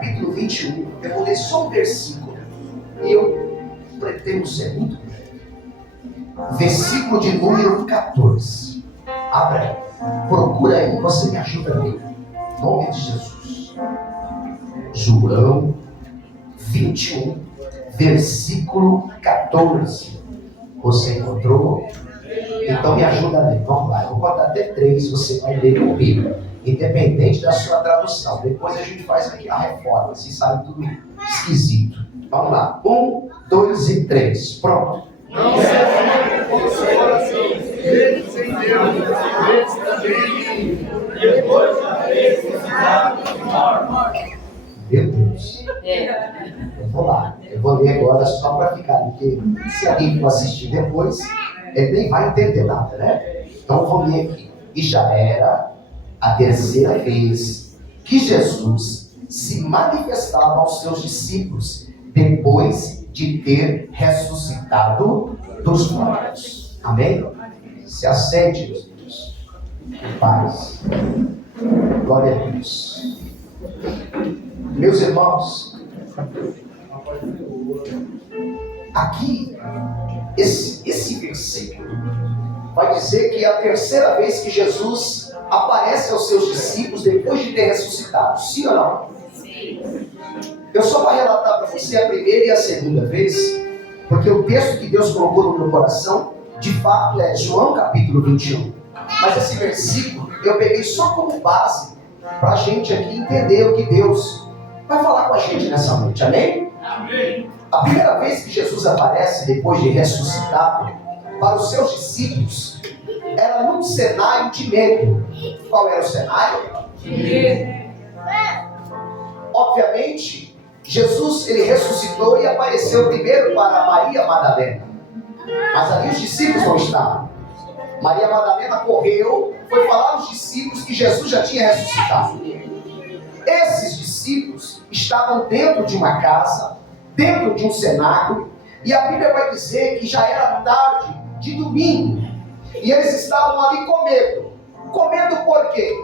capítulo 21, eu vou ler só um versículo, e eu pretendo ser muito breve. Versículo de número 14. Abra aí, procura aí, você me ajuda a ler. Em nome de Jesus. João 21, versículo 14. Você encontrou? Então me ajuda a ler. Vamos lá, eu vou contar até 3, você vai ler comigo, independente da sua tradução. Depois a gente faz aqui a reforma, se sabe tudo esquisito. Vamos lá, 1, 2 e 3. Pronto. Não seja vosso coração, crede em Deus, crede também em mim. Depois da ressuscitado de morte. Meu Deus. Eu vou lá, eu vou ler agora só para ficar, porque se alguém for assistir depois, ele nem vai entender nada, né? Então vou ler aqui. E já era a terceira vez que Jesus se manifestava aos seus discípulos depois de ter ressuscitado dos mortos. Amém? Se acende, meus Deus. Paz. Glória a Deus. Meus irmãos, aqui, esse versículo vai dizer que é a terceira vez que Jesus aparece aos seus discípulos depois de ter ressuscitado. Sim ou não? Sim. Eu só vou relatar para você a primeira e a segunda vez, porque o texto que Deus colocou no meu coração, de fato, é João capítulo 21. Mas esse versículo eu peguei só como base para a gente aqui entender o que Deus vai falar com a gente nessa noite. Amém? Amém. A primeira vez que Jesus aparece depois de ressuscitado para os seus discípulos era num cenário de medo. Qual era o cenário? De medo. Obviamente, Jesus ele ressuscitou e apareceu primeiro para Maria Madalena. Mas ali os discípulos não estavam. Maria Madalena correu, foi falar aos discípulos que Jesus já tinha ressuscitado. Esses discípulos estavam dentro de uma casa, dentro de um cenáculo, e a Bíblia vai dizer que já era tarde de domingo, e eles estavam ali com medo. Com medo por quê?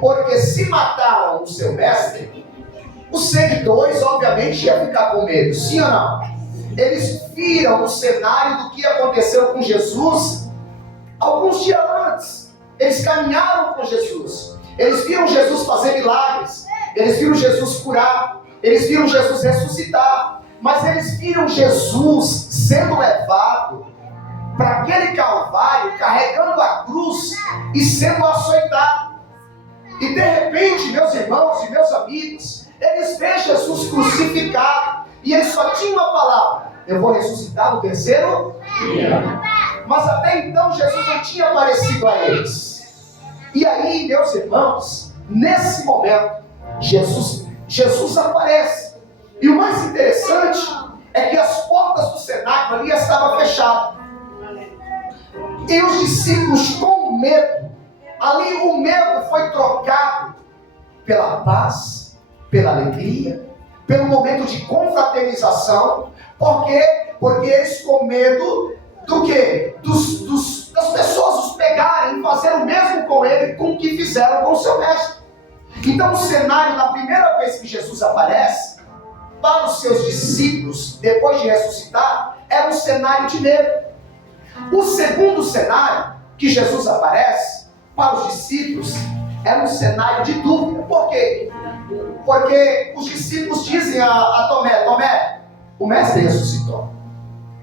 Porque se mataram o seu mestre, os seguidores obviamente iam ficar com medo, sim ou não? Eles viram o cenário do que aconteceu com Jesus alguns dias antes. Eles caminharam com Jesus, eles viram Jesus fazer milagres, eles viram Jesus curar, eles viram Jesus ressuscitar, mas eles viram Jesus sendo levado para aquele calvário, carregando a cruz e sendo açoitado. E de repente, meus irmãos e meus amigos, eles veem Jesus crucificado e eles só tinham uma palavra: eu vou ressuscitar no terceiro dia. Mas até então Jesus não tinha aparecido a eles. E aí, meus irmãos, nesse momento Jesus aparece. E o mais interessante é que as portas do cenáculo ali estavam fechadas. E os discípulos com medo, ali o medo foi trocado pela paz, pela alegria, pelo momento de confraternização. Por quê? Porque eles com medo do quê? Das pessoas os pegarem e fazer o mesmo com ele, com o que fizeram com o seu mestre. Então o cenário da primeira vez que Jesus aparece para os seus discípulos, depois de ressuscitar, era um cenário de medo. O segundo cenário que Jesus aparece para os discípulos era um cenário de dúvida. Por quê? Porque os discípulos dizem a Tomé: Tomé, o mestre ressuscitou.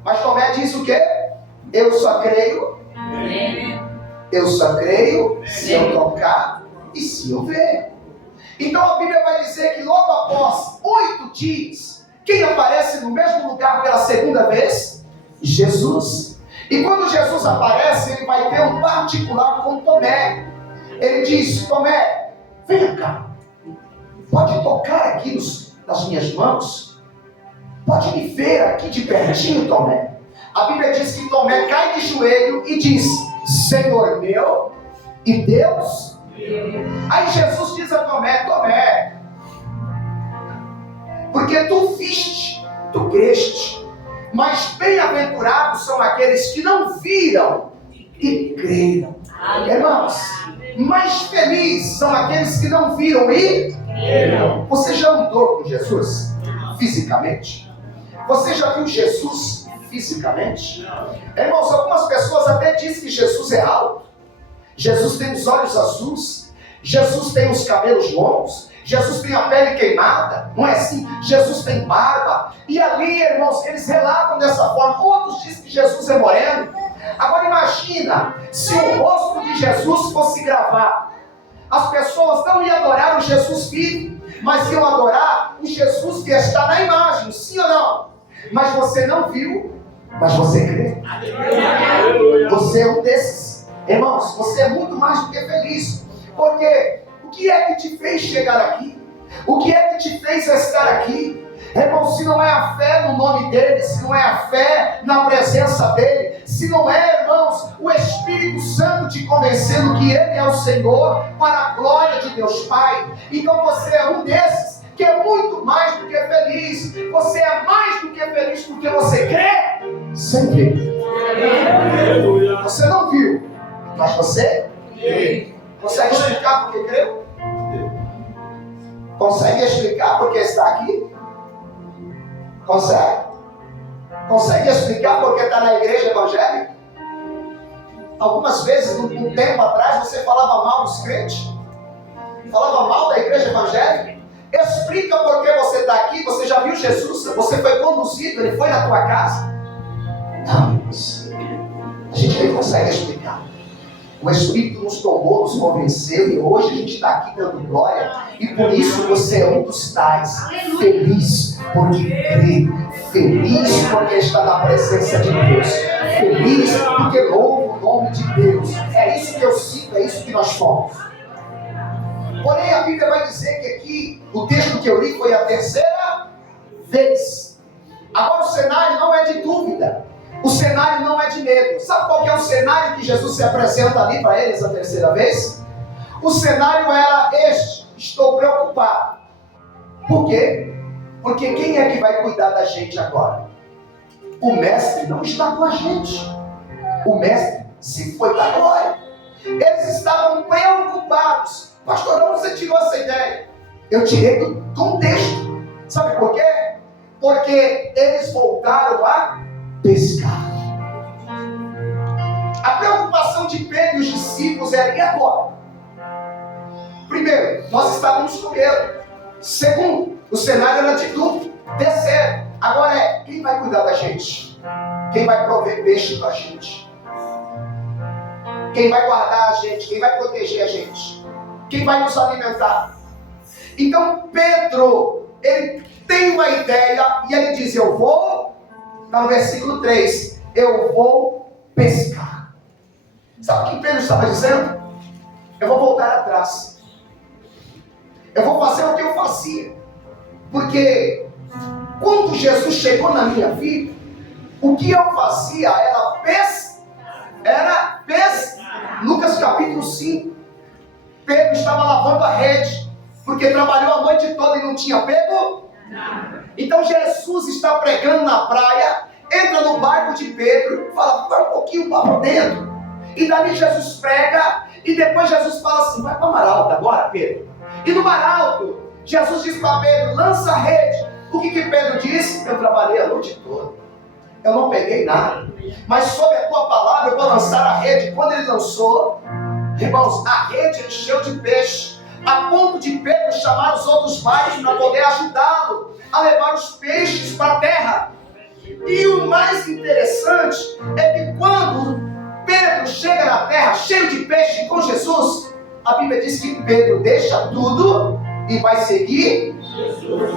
Mas Tomé diz o quê? Eu só creio se eu tocar e se eu ver. Então a Bíblia vai dizer que logo após 8 dias, quem aparece no mesmo lugar pela segunda vez? Jesus. E quando Jesus aparece, ele vai ter um particular com Tomé. Ele diz: Tomé, venha cá, pode tocar aqui nas minhas mãos? Pode me ver aqui de pertinho, Tomé? A Bíblia diz que Tomé cai de joelho e diz: Senhor meu e Deus. Aí Jesus diz a Tomé: Tomé, porque tu viste, tu creste, mas bem-aventurados são aqueles que não viram e creram. Irmãos, mais felizes são aqueles que não viram e Você já andou com Jesus fisicamente? Você já viu Jesus fisicamente? Irmãos, algumas pessoas até dizem que Jesus é alto. Jesus tem os olhos azuis. Jesus tem os cabelos longos. Jesus tem a pele queimada. Não é assim? Jesus tem barba. E ali, irmãos, eles relatam dessa forma. Outros dizem que Jesus é moreno. Agora imagina se o rosto de Jesus fosse gravado. As pessoas não iam adorar o Jesus vivo, mas iam adorar o Jesus que está na imagem, sim ou não? Mas você não viu, mas você crê. Você é um desses. Irmãos, você é muito mais do que feliz. Porque o que é que te fez chegar aqui? O que é que te fez estar aqui? Irmão, se não é a fé no nome dele, se não é a fé na presença dele, se não é, irmãos, o Espírito Santo te convencendo que ele é o Senhor, para a glória de Deus Pai, então você é um desses que é muito mais do que feliz. Você é mais do que feliz porque você crê sem ver. Você não viu, mas você crê. Consegue explicar por que creu? Consegue explicar por que está aqui? Consegue? Consegue explicar por que está na igreja evangélica? Algumas vezes, um tempo atrás, você falava mal dos crentes. Falava mal da igreja evangélica. Explica por que você está aqui. Você já viu Jesus? Você foi conduzido, ele foi na tua casa? Não, irmãos. A gente nem consegue explicar. O Espírito nos tomou, nos convenceu, e hoje a gente está aqui dando glória, e por isso você é um dos tais. Feliz porque crê, feliz porque está na presença de Deus, feliz porque louva o nome de Deus. É isso que eu sinto, é isso que nós somos. Porém, a Bíblia vai dizer que aqui, o texto que eu li foi a terceira vez. Agora o cenário não é de dúvida. O cenário não é de medo. Sabe qual que é o cenário que Jesus se apresenta ali para eles a terceira vez? O cenário era este: estou preocupado. Por quê? Porque quem é que vai cuidar da gente agora? O mestre não está com a gente. O mestre se foi da glória. Eles estavam preocupados. Pastor, de onde você tirou essa ideia? Eu tirei do contexto. Sabe por quê? Porque eles voltaram a pescar. A preocupação de Pedro e os discípulos era: e agora? Primeiro, nós estávamos com medo. Segundo, o cenário era de dúvida. Terceiro, agora é: quem vai cuidar da gente? Quem vai prover peixe para a gente? Quem vai guardar a gente? Quem vai proteger a gente? Quem vai nos alimentar? Então Pedro, ele tem uma ideia e ele diz: eu vou, no versículo 3, eu vou pescar. Sabe o que Pedro estava dizendo? Eu vou voltar atrás. Eu vou fazer o que eu fazia. Porque quando Jesus chegou na minha vida, o que eu fazia era pescar. Lucas capítulo 5. Pedro estava lavando a rede, porque trabalhou a noite toda e não tinha pego nada. Então Jesus está pregando na praia, entra no barco de Pedro, fala: vai um pouquinho para dentro. E dali Jesus prega, e depois Jesus fala assim: vai para o mar alto agora, Pedro. E no mar alto, Jesus diz para Pedro: lança a rede. O que Pedro disse? Eu trabalhei a noite toda, eu não peguei nada, mas sob a tua palavra eu vou lançar a rede. Quando ele lançou, irmãos, a rede encheu de peixe, a ponto de Pedro chamar os outros barcos para poder ajudá-lo a levar os peixes para a terra. E o mais interessante é que quando Pedro chega na terra cheio de peixe com Jesus, a Bíblia diz que Pedro deixa tudo e vai seguir Jesus.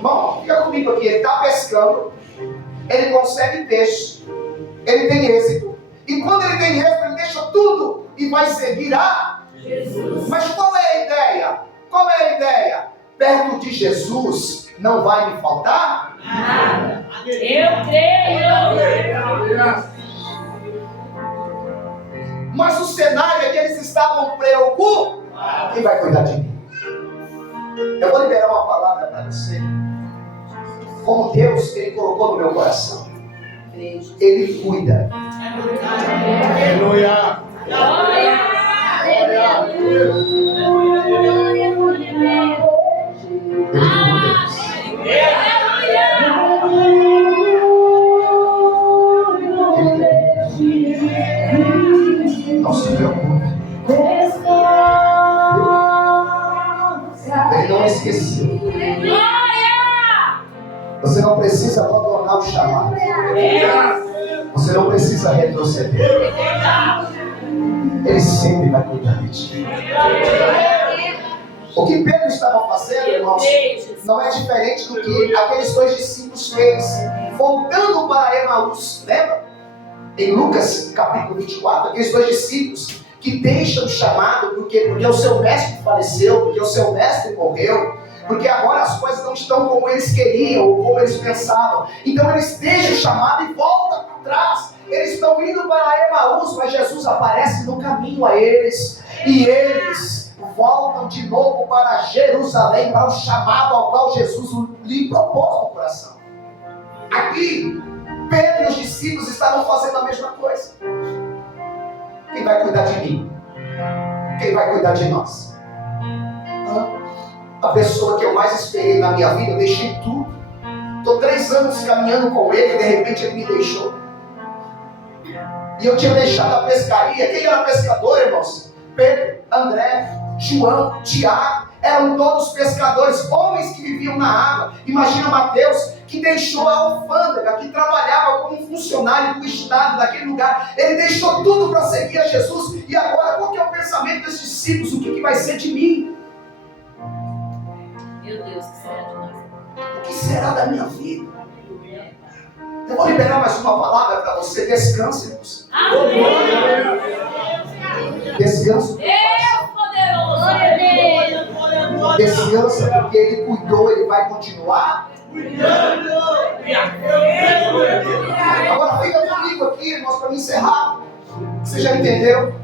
Bom, fica comigo aqui. Ele está pescando, ele consegue peixe, ele tem êxito, e quando ele tem êxito, ele deixa tudo e vai seguir a Jesus. Mas qual é a ideia? Qual é a ideia? Perto de Jesus não vai me faltar nada. Eu creio. Mas o cenário é que eles estavam preocupados. Quem vai cuidar de mim? Eu vou liberar uma palavra para você. Como Deus, Ele colocou no meu coração. Ele cuida. Aleluia. Glória. Ele não esqueceu. Você não precisa abandonar o chamado. Você não precisa retroceder. Ele sempre vai cuidar de ti. O que Pedro estava fazendo, irmãos, não é diferente do que aqueles dois discípulos fez. Voltando para Emaús, lembra? Em Lucas capítulo 24, aqueles dois discípulos que deixam o chamado porque o seu mestre faleceu, porque o seu mestre morreu, porque agora as coisas não estão como eles queriam ou como eles pensavam. Então eles deixam o chamado e voltam para trás. Eles estão indo para Emaús, mas Jesus aparece no caminho a eles, e eles voltam de novo para Jerusalém, para o chamado ao qual Jesus lhe propôs no coração. Aqui, Pedro e os discípulos estavam fazendo a mesma coisa. Quem vai cuidar de mim? Quem vai cuidar de nós? A pessoa que eu mais esperei na minha vida, eu deixei tudo. Estou 3 anos caminhando com ele e de repente ele me deixou. E eu tinha deixado a pescaria. Quem era pescador, irmãos? Pedro, André, João, Tiago, eram todos pescadores, homens que viviam na água. Imagina Mateus, que deixou a alfândega, que trabalhava como um funcionário do Estado daquele lugar. Ele deixou tudo para seguir a Jesus. E agora, qual que é o pensamento desses discípulos? O que vai ser de mim? Meu Deus, o que será de nós? O que será da minha vida? Eu vou liberar mais uma palavra para você. Descanse, irmãos. Descanse. Descansa, porque Ele cuidou, Ele vai continuar cuidando. Agora fica comigo aqui, irmãos, para me encerrar. Você já entendeu?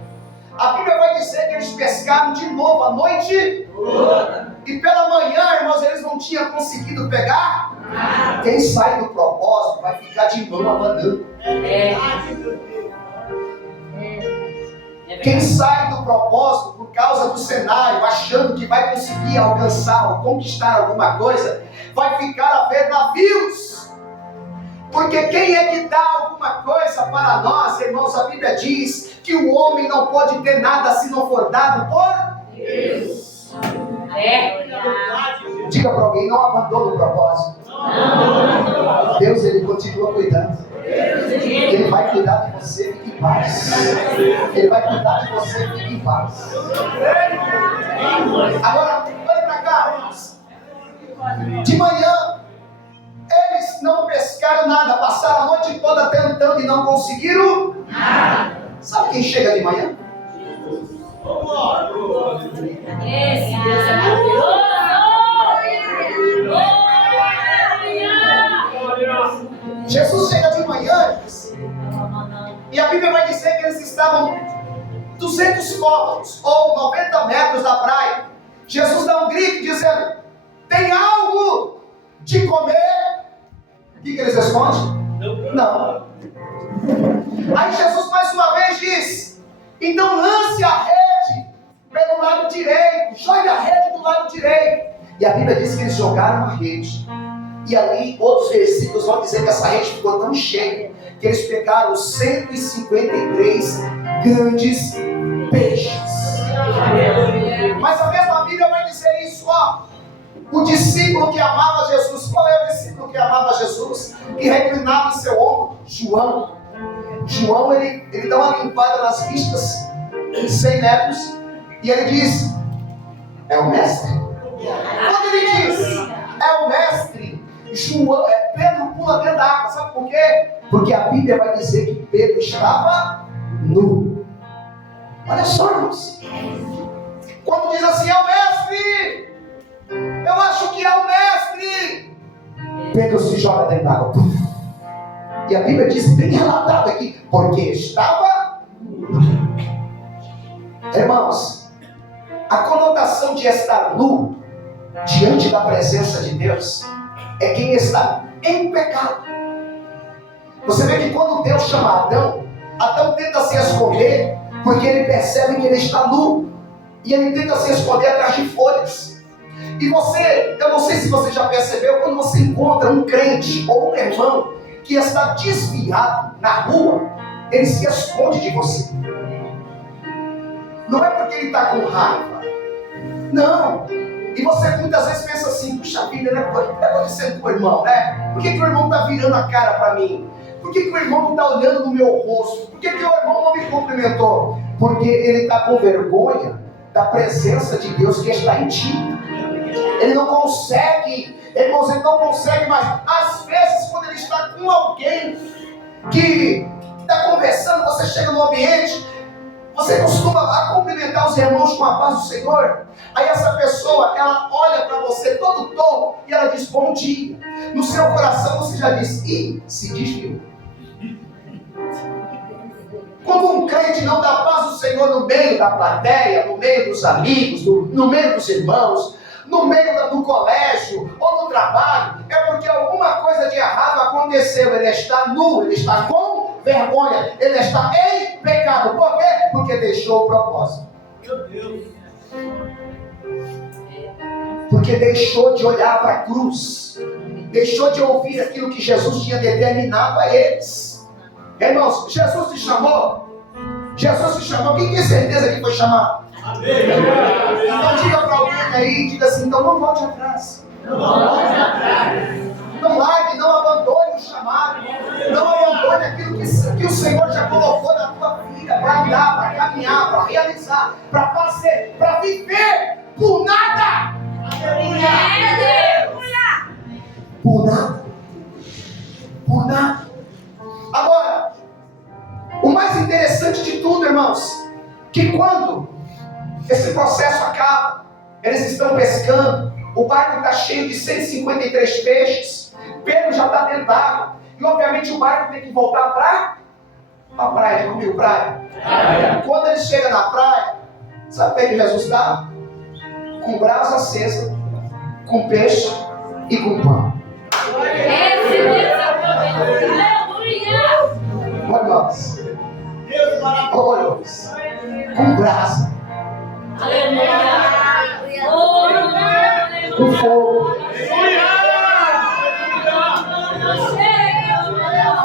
A Bíblia vai dizer que eles pescaram de novo a noite toda. E pela manhã, irmãos, eles não tinham conseguido pegar. Quem sai do propósito vai ficar de mão abanando. Quem sai do propósito por causa do cenário, achando que vai conseguir alcançar ou conquistar alguma coisa, vai ficar a ver navios. Porque quem é que dá alguma coisa para nós, irmãos? A Bíblia diz que o homem não pode ter nada se não for dado por Deus. Diga para alguém, não abandone o propósito. Deus, Ele continua cuidando. Ele vai cuidar de você, fique em paz. Ele vai cuidar de você, fique em paz. Agora, olha para cá, irmãos. De manhã, eles não pescaram nada, passaram a noite toda tentando e não conseguiram nada. Sabe quem chega de manhã? Esse Deus é maravilhoso. Jesus chega de manhã e a Bíblia vai dizer que eles estavam 200 côvados ou 90 metros da praia. Jesus dá um grito dizendo: tem algo de comer? O que eles respondem? Não. Aí Jesus mais uma vez diz: então lance a rede pelo lado direito, jogue a rede do lado direito. E a Bíblia diz que eles jogaram a rede. E ali, outros versículos vão dizer que essa rede ficou tão cheia que eles pegaram 153 grandes peixes. Mas a mesma Bíblia vai dizer isso, ó. O discípulo que amava Jesus, qual é o discípulo que amava Jesus? Que reclinava em seu ombro? João. João, ele dá uma limpada nas vistas, 100 metros, e ele diz: é o mestre. Quando ele diz, é o mestre, Pedro pula dentro da água. Sabe por quê? Porque a Bíblia vai dizer que Pedro estava nu. Olha só, irmãos. Quando diz assim, é o mestre, eu acho que é o mestre, Pedro se joga dentro da água. E a Bíblia diz bem relatado aqui, porque estava nu. Irmãos, a conotação de estar nu diante da presença de Deus é quem está em pecado. Você vê que quando Deus chama Adão, Adão tenta se esconder, porque ele percebe que ele está nu, e ele tenta se esconder atrás de folhas. E você, eu não sei se você já percebeu, quando você encontra um crente ou um irmão que está desviado na rua, ele se esconde de você. Não é porque ele está com raiva, não. E você muitas vezes pensa assim, puxa vida, né? O que está acontecendo com o irmão, né? Por que o irmão está virando a cara para mim? Por que o irmão não está olhando no meu rosto? Por que o irmão não me cumprimentou? Porque ele está com vergonha da presença de Deus que está em ti. Ele não consegue, irmãos, ele não consegue mais. Às vezes, quando ele está com alguém que está conversando, você chega no ambiente, você costuma cumprimentar os irmãos com a paz do Senhor. Aí essa pessoa, ela olha para você todo tom e ela diz bom dia. No seu coração você já diz, ih, se desviou. Como um crente não dá paz do Senhor no meio da plateia, no meio dos amigos, no meio dos irmãos, no meio do colégio ou no trabalho, é porque alguma coisa de errado aconteceu. Ele está nu, ele está com vergonha, ele está em pecado. Por quê? Porque deixou o propósito. Meu Deus. Porque deixou de olhar para a cruz, deixou de ouvir aquilo que Jesus tinha determinado a eles. Irmãos, Jesus te chamou? Jesus te chamou? Quem tem certeza que foi chamado? Amém. Então diga para alguém aí, diga assim, então não volte atrás. Não volte atrás. Não largue, não abandone o chamado. Não abandone aquilo que o Senhor já colocou na tua vida para andar, para caminhar, para realizar, para fazer, para viver por nada. Por nada. Por nada. Agora, o mais interessante de tudo, irmãos, que quando esse processo acaba, eles estão pescando, o barco está cheio de 153 peixes, Pedro já está dentro d'água, e obviamente o barco tem que voltar para a praia. Comigo, praia. Quando ele chega na praia, sabe o que Jesus está? Com brasa acesa, com peixe e com pão. Olha nós. Olha nós. Com brasa. Com fogo.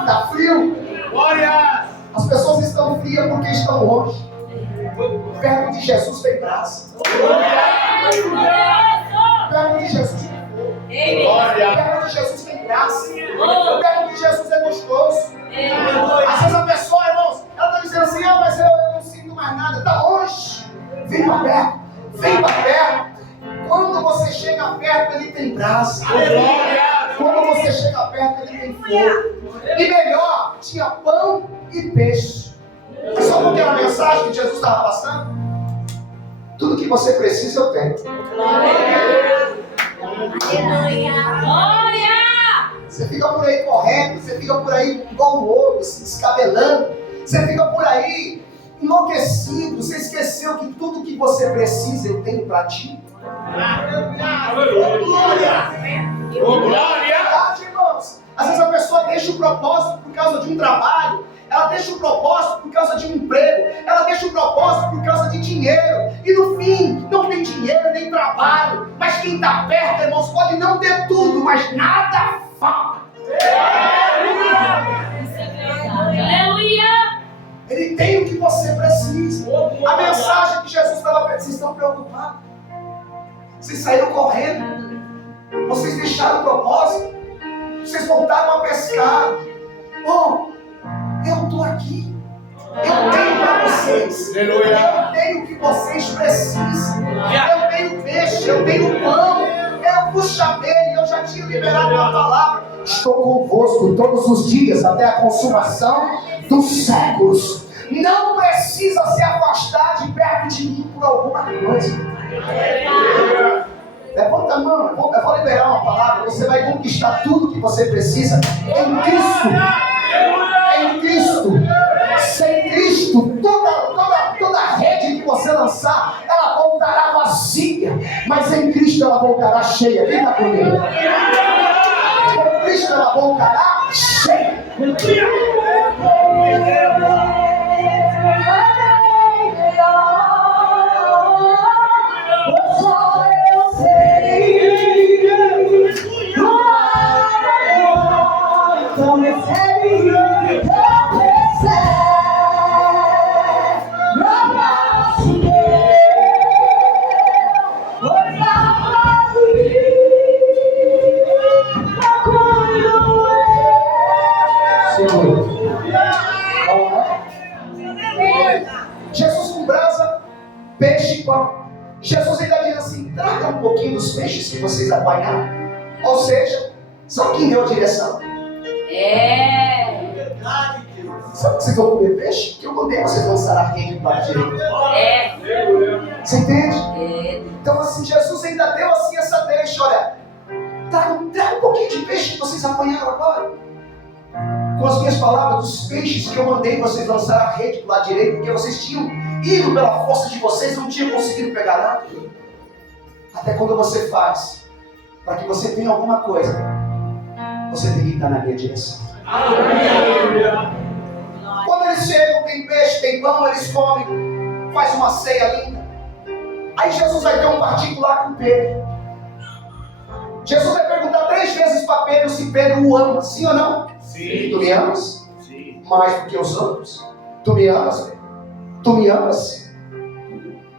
Está frio? As pessoas estão frias porque estão longe. Perto de Jesus tem brasa. Perto de Jesus tem fogo. Perto de Jesus tem graça. Perto de Jesus é gostoso. Às vezes a pessoa, irmãos, ela está dizendo assim, mas eu não sinto mais nada. Está longe. Vem para perto. Vem para perto. Quando você chega perto, ele tem brasa. Quando você chega perto, ele tem fogo. E melhor, tinha pão e peixe. Mas só porque era a mensagem que Jesus estava passando? Tudo que você precisa eu tenho. Você fica por aí correndo, você fica por aí igual um lobo, se descabelando. Você fica por aí enlouquecido. Você esqueceu que tudo que você precisa eu tenho para ti. Verdade, irmãos. Às vezes a pessoa deixa o propósito por causa de um trabalho. Ela deixa o propósito por causa de um emprego. Ela deixa o propósito por causa de dinheiro. E no fim, não tem dinheiro nem trabalho. Mas quem está perto, irmãos, pode não ter tudo, mas nada falta. Aleluia! Ele tem o que você precisa. A mensagem que Jesus estava pensando, vocês estão preocupados. Vocês saíram correndo. Vocês deixaram o propósito. Vocês voltaram a pescar. Oh, eu estou aqui. Eu tenho para vocês. Eu tenho o que vocês precisam. Eu tenho peixe, eu tenho pão. Eu vos chamei, eu já tinha liberado a palavra. Estou convosco todos os dias até a consumação dos séculos. Não precisa se afastar de perto de mim por alguma coisa. Levanta a mão, eu vou liberar uma palavra. Você vai conquistar tudo que você precisa em Cristo. Em Cristo. Sem Cristo, toda rede que você lançar, ela voltará vazia. Mas em Cristo ela voltará cheia. Quem está comigo? Com Cristo ela voltará cheia. Oh, peixes que vocês apanharam. Ou seja, sabe quem deu a direção? Sabe que vocês vão comer peixe? Que eu mandei vocês lançar a rede para a direita. Você entende? Então assim, Jesus ainda deu assim essa deixa, olha, traga um pouquinho de peixe que vocês apanharam agora. Com as minhas palavras, dos peixes que eu mandei vocês lançar a rede para a direita, porque vocês tinham ido pela força de vocês, não tinham conseguido pegar nada. Até quando você faz, para que você tenha alguma coisa, você tem que estar na minha direção. Quando eles chegam, tem peixe, tem pão, eles comem, faz uma ceia linda. Aí Jesus vai ter um particular com Pedro. Jesus vai perguntar 3 vezes para Pedro se Pedro o ama, sim ou não? Sim. Tu me amas? Sim. Mais do que os outros? Tu me amas, Pedro? Tu me amas?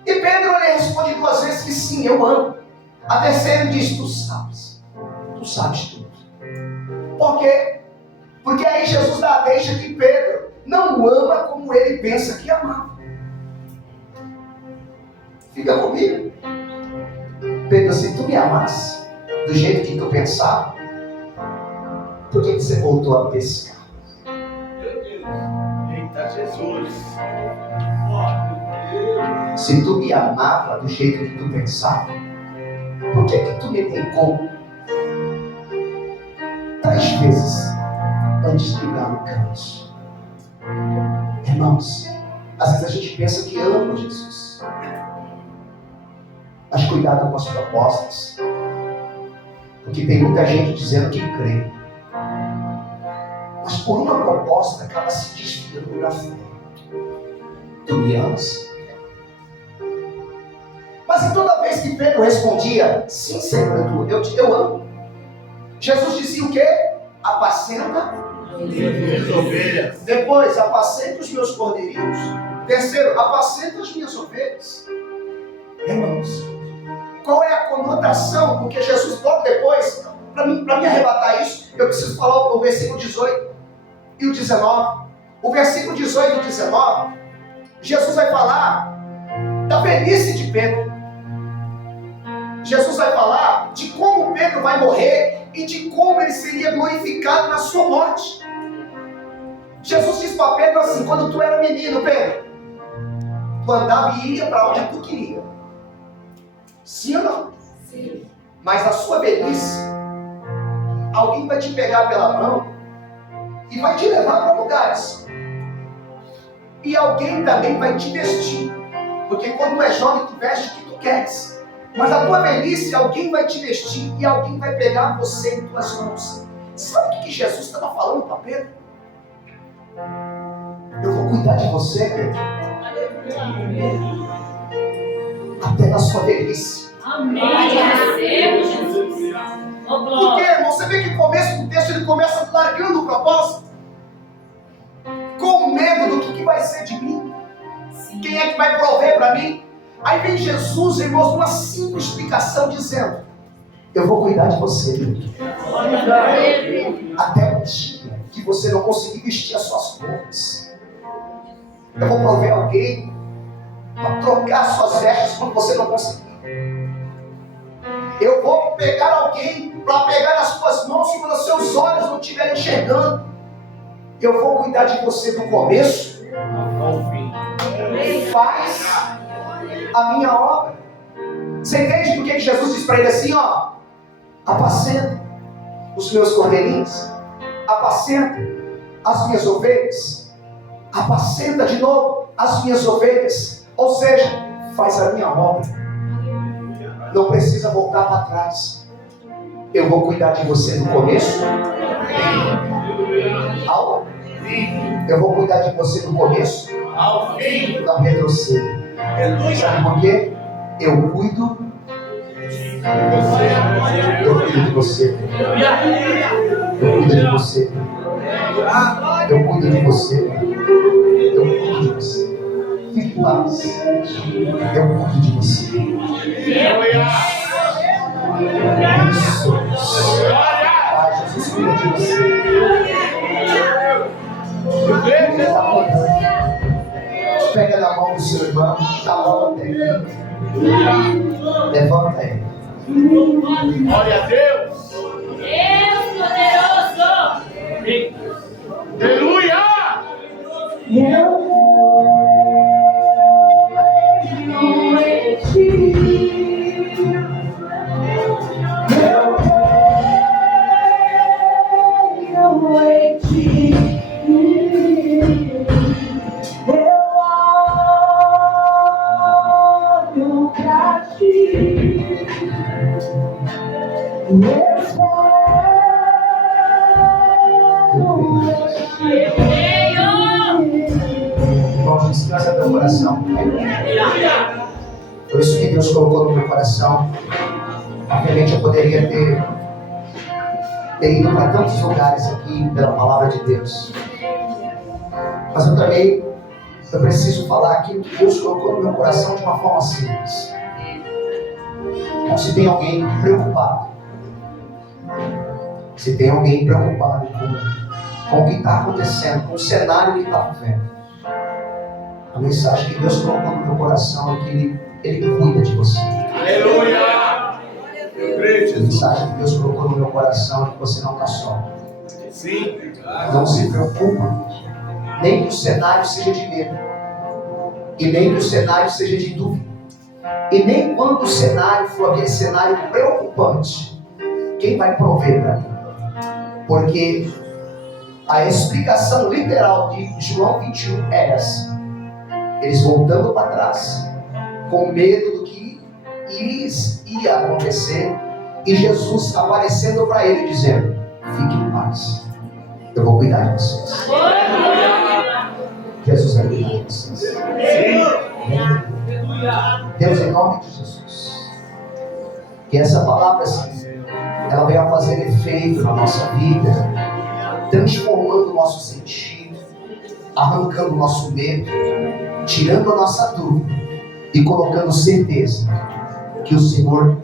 E Pedro ele responde 2 vezes que sim, eu amo. A terceira ele diz, tu sabes tudo. Por quê? Porque aí Jesus dá a deixa que Pedro não ama como ele pensa que amava. Fica comigo. Pedro, se tu me amasse do jeito que tu pensava, por que você voltou a pescar? Eita Jesus. Se tu me amava do jeito que tu pensava, por que tu me negou 3 vezes antes de ligar no canto? Irmãos, às vezes a gente pensa que ama Jesus, mas cuidado com as propostas, porque tem muita gente dizendo que crê, mas por uma proposta acaba se desviando da fé. Tu me amas? Mas toda vez que Pedro respondia, sim, Senhor, eu amo, Jesus dizia o quê? Apacenta Minhas ovelhas. depois, apacenta os meus cordeirinhos. Terceiro, apacenta as minhas ovelhas. Irmãos, qual é a conotação? Porque Jesus logo depois, para me arrebatar isso, eu preciso falar o versículo 18 e o 19. O versículo 18 e 19, Jesus vai falar da velhice de Pedro. Jesus vai falar de como Pedro vai morrer e de como ele seria glorificado na sua morte. Jesus disse para Pedro assim, quando tu era menino, Pedro, tu andava e ia para onde tu queria. Sim ou não? Sim. Mas na sua velhice, alguém vai te pegar pela mão e vai te levar para lugares. E alguém também vai te vestir. Porque quando tu é jovem, tu veste o que tu queres. Mas na tua velhice, alguém vai te vestir e alguém vai pegar você em tuas mãos. Sabe o que Jesus estava falando para Pedro? Eu vou cuidar de você, Pedro. Até na sua velhice. Amém. Recebo, Jesus. Por quê, irmão? Você vê que o começo do texto ele começa largando o propósito. Com medo do que vai ser de mim. Sim. Quem é que vai prover para mim? Aí vem Jesus, irmãos, uma simples explicação dizendo, eu vou cuidar de você, Pedro. Até o dia que você não conseguir vestir as suas roupas. Eu vou prover alguém para trocar suas vestes quando você não conseguir. Eu vou pegar alguém para pegar nas suas mãos quando os seus olhos não estiverem enxergando. Eu vou cuidar de você do começo Ao fim. faz a minha obra. Você entende por que Jesus diz para ele assim, ó? Apacenta os meus cordeirinhos, apacenta as minhas ovelhas, apacenta de novo as minhas ovelhas, ou seja, faz a minha obra. Não precisa voltar para trás. Eu vou cuidar de você no começo, ao eu vou cuidar de você no começo, Ao fim. da retroceder. Sabe por quê? Eu cuido Eu cuido de você. Eu cuido de você. Eu cuido de você. Eu cuido de você. Fique em paz. Eu cuido de você. Isso. Ah, Jesus cuida de você. Ele está cuidando. Pega na mão do seu irmão, está logo até ele. Levanta ele. Glória a Deus. Deus poderoso. Aleluia. Irmãos, descansa teu coração. Por isso que Deus colocou no meu coração. Obviamente eu poderia ter ido para tantos lugares aqui pela palavra de Deus. Mas eu também preciso falar aquilo que Deus colocou no meu coração de uma forma simples. Então, se tem alguém preocupado, se tem alguém preocupado com o que está acontecendo, com o cenário que está vivendo, a mensagem que Deus colocou no meu coração é que Ele cuida de você. Aleluia. A mensagem que Deus colocou no meu coração é que você não está só. Sim. Não se preocupa, nem que o cenário seja de medo, e nem que o cenário seja de dúvida, e nem quando o cenário for aquele cenário preocupante, quem vai prover para mim? Porque a explicação literal de João 21 é essa: eles voltando para trás, com medo do que lhes ia acontecer, e Jesus aparecendo para ele dizendo: fique em paz, eu vou cuidar de vocês. Jesus vai cuidar de vocês. Deus, em nome de Jesus, que essa palavra assim, ela venha fazer efeito na nossa vida, transformando o nosso sentido, arrancando o nosso medo, tirando a nossa dúvida e colocando certeza que o Senhor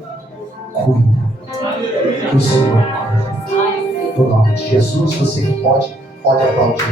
cuida. Que o Senhor cuida. No nome de Jesus, você que pode, pode aplaudir.